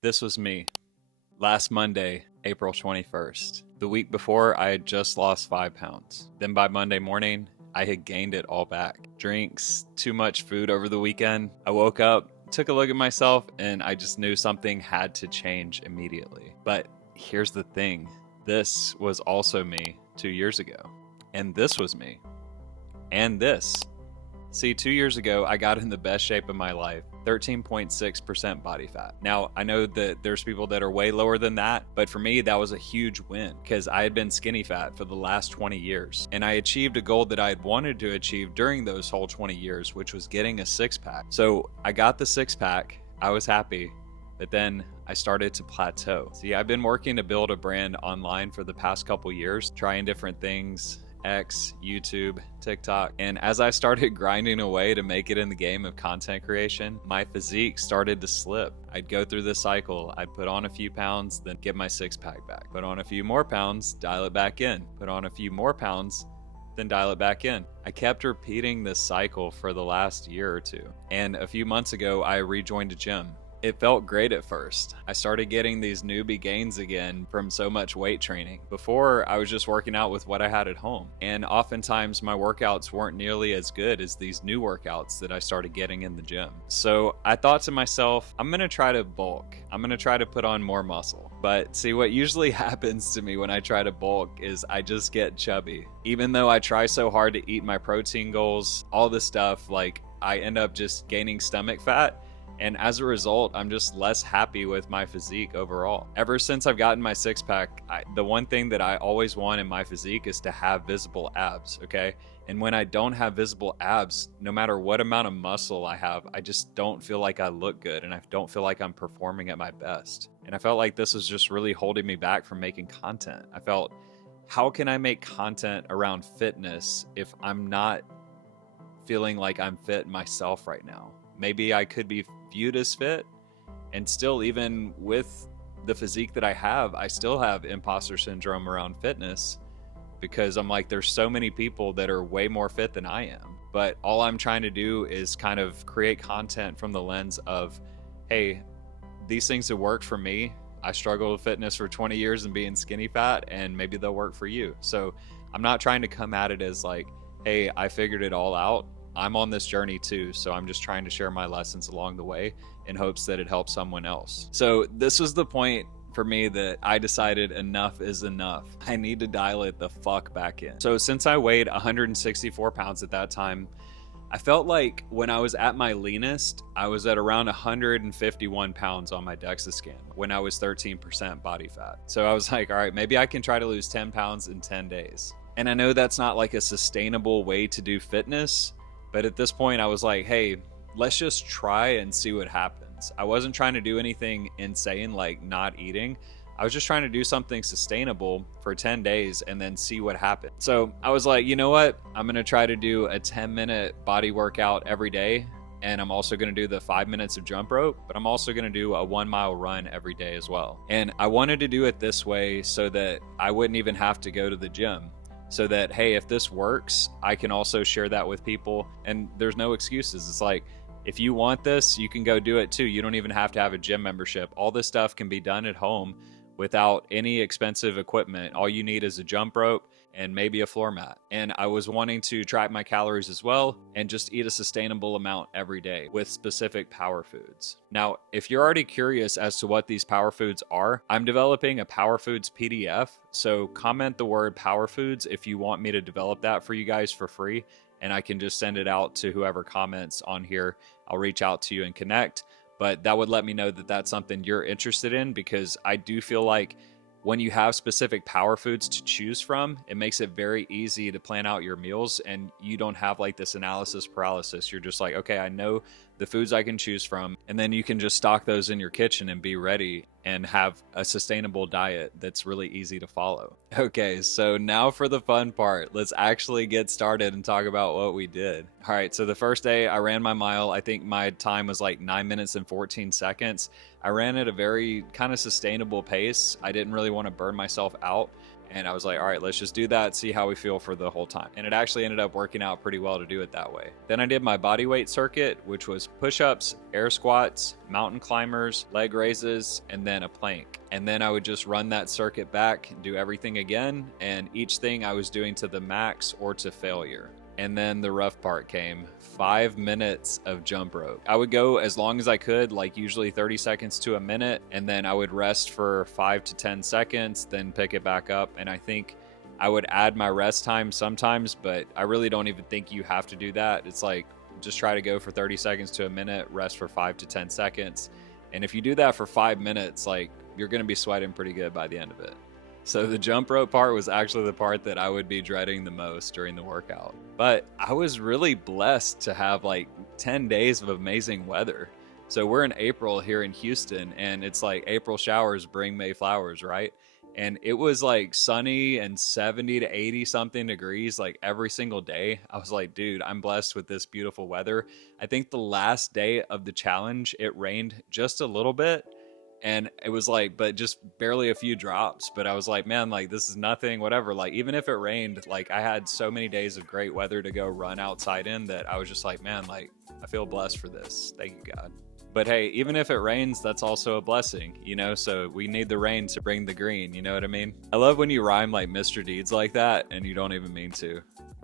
This was me last Monday, April 21st. The week before, I had just lost 5 pounds. Then by Monday morning, I had gained it all back. Drinks, too much food over the weekend. I woke up, took a look at myself, and I just knew something had to change immediately. But here's the thing, this was also me 2 years ago. And this was me. And this. See, 2 years ago, I got in the best shape of my life, 13.6% body fat. Now, I know that there's people that are way lower than that, but for me, that was a huge win because I had been skinny fat for the last 20 years. And I achieved a goal that I had wanted to achieve during those whole 20 years, which was getting a six-pack. So I got the six-pack, I was happy, but then I started to plateau. See, I've been working to build a brand online for the past couple years, trying different things, X, YouTube, TikTok. And as I started grinding away to make it in the game of content creation, my physique started to slip. I'd go through this cycle. I'd put on a few pounds, then get my six-pack back. Put on a few more pounds, dial it back in. Put on a few more pounds, then dial it back in. I kept repeating this cycle for the last year or two. And a few months ago, I rejoined a gym. It felt great at first. I started getting these newbie gains again from so much weight training. Before, I was just working out with what I had at home. And oftentimes my workouts weren't nearly as good as these new workouts that I started getting in the gym. So I thought to myself, I'm gonna try to bulk. I'm gonna try to put on more muscle. But see, what usually happens to me when I try to bulk is I just get chubby. Even though I try so hard to eat my protein goals, all this stuff, like I end up just gaining stomach fat. And as a result, I'm just less happy with my physique overall. Ever since I've gotten my six-pack, the one thing that I always want in my physique is to have visible abs, okay? And when I don't have visible abs, no matter what amount of muscle I have, I just don't feel like I look good and I don't feel like I'm performing at my best. And I felt like this was just really holding me back from making content. I felt, how can I make content around fitness if I'm not feeling like I'm fit myself right now? Maybe I could be viewed as fit, and still, even with the physique that I have, I still have imposter syndrome around fitness because I'm like, there's so many people that are way more fit than I am. But all I'm trying to do is kind of create content from the lens of, hey, these things have worked for me. I struggled with fitness for 20 years and being skinny fat, and maybe they'll work for you. So I'm not trying to come at it as like, hey, I figured it all out. I'm on this journey too, so I'm just trying to share my lessons along the way in hopes that it helps someone else. So this was the point for me that I decided enough is enough. I need to dial it the fuck back in. So since I weighed 164 pounds at that time, I felt like when I was at my leanest, I was at around 151 pounds on my DEXA scan when I was 13% body fat. So I was like, all right, maybe I can try to lose 10 pounds in 10 days. And I know that's not like a sustainable way to do fitness, but at this point, I was like, hey, let's just try and see what happens. I wasn't trying to do anything insane like not eating. I was just trying to do something sustainable for 10 days and then see what happened. So I was like, you know what? I'm going to try to do a 10-minute body workout every day. And I'm also going to do the 5 minutes of jump rope, but I'm also going to do a 1-mile run every day as well. And I wanted to do it this way so that I wouldn't even have to go to the gym. So that, hey, if this works, I can also share that with people. And there's no excuses. It's like, if you want this, you can go do it too. You don't even have to have a gym membership. All this stuff can be done at home without any expensive equipment. All you need is a jump rope and maybe a floor mat. And I was wanting to track my calories as well and just eat a sustainable amount every day with specific power foods. Now, if you're already curious as to what these power foods are, I'm developing a power foods PDF. So comment the word power foods if you want me to develop that for you guys for free. And I can just send it out to whoever comments on here. I'll reach out to you and connect. But that would let me know that that's something you're interested in, because I do feel like when you have specific power foods to choose from, it makes it very easy to plan out your meals and you don't have like this analysis paralysis. You're just like, okay, I know the foods I can choose from, and then you can just stock those in your kitchen and be ready and have a sustainable diet that's really easy to follow. Okay, so now for the fun part. Let's actually get started and talk about what we did. All right, so the first day I ran my mile. I think my time was like 9 minutes and 14 seconds. I ran at a very kind of sustainable pace. I didn't really want to burn myself out. And I was like, all right, let's just do that, see how we feel for the whole time. And it actually ended up working out pretty well to do it that way. Then I did my body weight circuit, which was push-ups, air squats, mountain climbers, leg raises, and then a plank. And then I would just run that circuit back, do everything again, and each thing I was doing to the max or to failure. And then the rough part came, 5 minutes of jump rope. I would go as long as I could, like usually 30 seconds to a minute, and then I would rest for 5 to 10 seconds, then pick it back up. And I think I would add my rest time sometimes, but I really don't even think you have to do that. It's like, just try to go for 30 seconds to a minute, rest for 5 to 10 seconds. And if you do that for 5 minutes, like, you're gonna be sweating pretty good by the end of it. So the jump rope part was actually the part that I would be dreading the most during the workout. But I was really blessed to have like 10 days of amazing weather. So we're in April here in Houston, and it's like April showers bring May flowers, right? And it was like sunny and 70 to 80 something degrees like every single day. I was like, dude, I'm blessed with this beautiful weather. I think the last day of the challenge, it rained just a little bit. And it was like, but just barely a few drops. But I was like, man, like, this is nothing, whatever. Like, even if it rained, like, I had so many days of great weather to go run outside in that I was just like, man, like, I feel blessed for this. Thank you, God. But hey, even if it rains, that's also a blessing, you know? So we need the rain to bring the green, you know what I mean? I love when you rhyme like Mr. Deeds like that and you don't even mean to.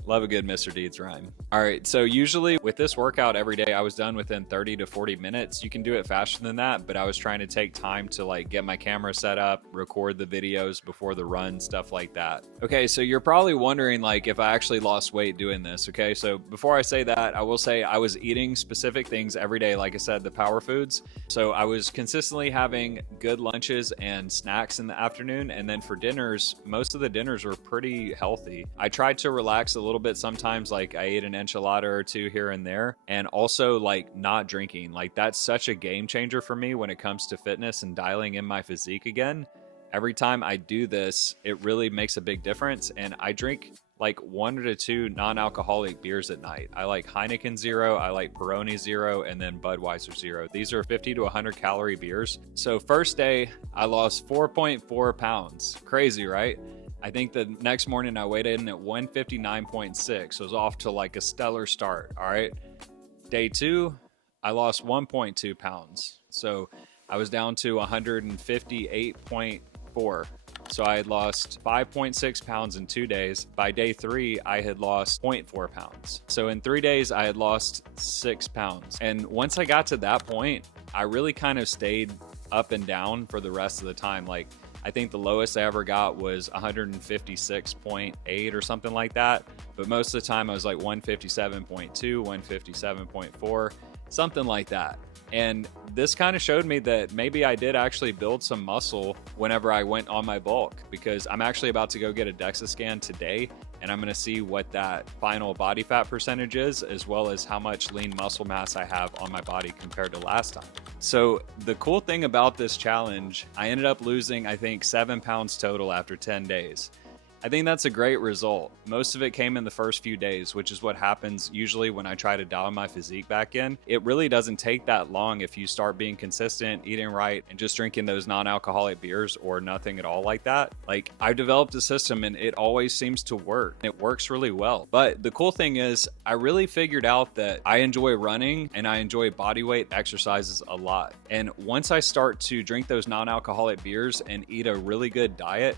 Love a good Mr. Deeds rhyme. All right, so usually with this workout every day, I was done within 30 to 40 minutes. You can do it faster than that, but I was trying to take time to like get my camera set up, record the videos before the run, stuff like that. Okay, so you're probably wondering like if I actually lost weight doing this, okay? So before I say that, I will say I was eating specific things every day, like I said, the power foods. So I was consistently having good lunches and snacks in the afternoon, and then for dinners, most of the dinners were pretty healthy. I tried to relax a little bit sometimes, like I ate an enchilada or two here and there, and also like not drinking. Like that's such a game changer for me when it comes to fitness and dialing in my physique again. Every time I do this, it really makes a big difference. And I drink like 1 to 2 non-alcoholic beers at night. I like Heineken Zero, I like Peroni Zero, and then Budweiser Zero. These are 50 to 100 calorie beers. So first day, I lost 4.4 pounds. Crazy, right? I think the next morning I weighed in at 159.6. So it was off to like a stellar start. All right. Day 2, I lost 1.2 pounds. So I was down to 158.4. So I had lost 5.6 pounds in 2 days. By day 3, I had lost 0.4 pounds. So in 3 days, I had lost 6 pounds. And once I got to that point, I really kind of stayed up and down for the rest of the time. Like, I think the lowest I ever got was 156.8 or something like that. But most of the time I was like 157.2, 157.4, something like that. And this kind of showed me that maybe I did actually build some muscle whenever I went on my bulk, because I'm actually about to go get a DEXA scan today, and I'm going to see what that final body fat percentage is, as well as how much lean muscle mass I have on my body compared to last time. So the cool thing about this challenge, I ended up losing, I think, 7 pounds total after 10 days. I think that's a great result. Most of it came in the first few days, which is what happens usually when I try to dial my physique back in. It really doesn't take that long if you start being consistent, eating right, and just drinking those non-alcoholic beers or nothing at all like that. Like, I've developed a system and it always seems to work. It works really well. But the cool thing is I really figured out that I enjoy running and I enjoy bodyweight exercises a lot. And once I start to drink those non-alcoholic beers and eat a really good diet,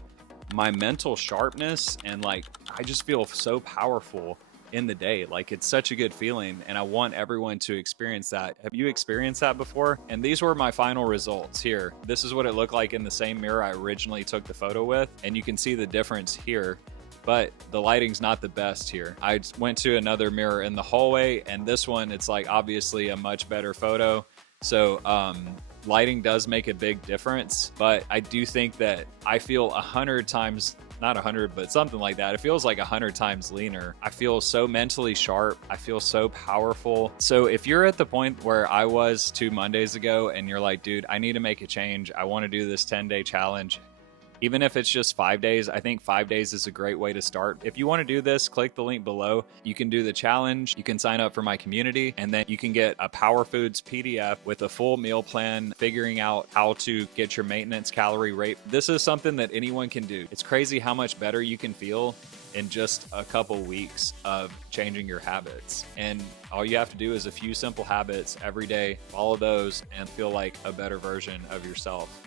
my mental sharpness and like I just feel so powerful in the day. Like, it's such a good feeling, and I want everyone to experience that. Have you experienced that before? And these were my final results here. This is what it looked like in the same mirror I originally took the photo with, and you can see the difference here, but the lighting's not the best here. I went to another mirror in the hallway, and this one, it's like obviously a much better photo. So lighting does make a big difference, but I do think that I feel 100 times, not 100, but something like that. It feels like 100 times leaner. I feel so mentally sharp. I feel so powerful. So if you're at the point where I was 2 Mondays ago and you're like, dude, I need to make a change, I want to do this 10-day challenge, Even if it's just 5 days, I think 5 days is a great way to start. If you want to do this, click the link below. You can do the challenge, you can sign up for my community, and then you can get a Power Foods PDF with a full meal plan, figuring out how to get your maintenance calorie rate. This is something that anyone can do. It's crazy how much better you can feel in just a couple weeks of changing your habits. And all you have to do is a few simple habits every day, follow those, and feel like a better version of yourself.